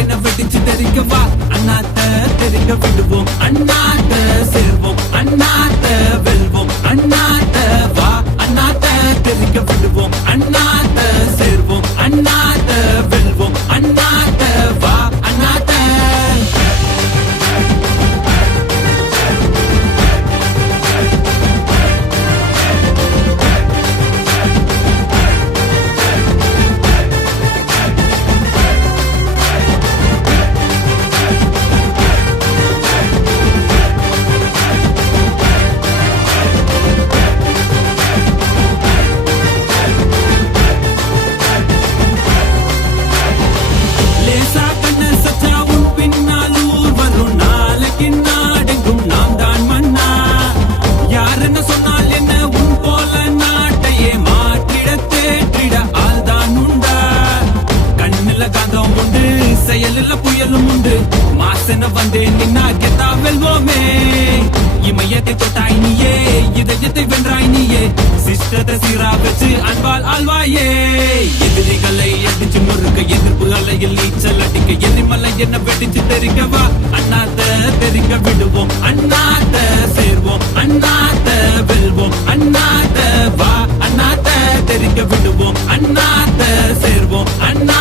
என்ன வெடிச்சு தெரிக்கவா அண்ணாத்த தெரிக்க விடுவோம் அண்ணாத்த சேர்வோம் அண்ணாத்த வெல்வோம் அண்ணாத்த வா அண்ணாத்த தெரிக்க விடுவோம் அண்ணாத்த சேர்வோம் அண்ணாத்த வெல்வோம் அண்ணாத்த வா அண்ணாத்த புயலும் உண்டு மாசன வந்தே நின்னா கெத்தா வெல்வோமே இமயத்தை தொட்டாய் நீயே இதயத்தை வென்றாய் நீயே சிஸ்டத்தை சீரா வச்சு அன்பால் ஆழ்வாயே எதிரிகளை அடிச்சு முறுக்க எதிர்ப்பு அலையில் நீச்சல் அடிக்க எரிமலை என்ன வெடிச்சு தெரிக்கவா அண்ணாத்த தெரிக்க விடுவோம் அண்ணாத்த சேர்வோம் அண்ணாத்த வெல்வோம் அண்ணாத்த வா அண்ணாத்த தெரிக்க விடுவோம் அண்ணாத்த சேர்வோம் அண்ணா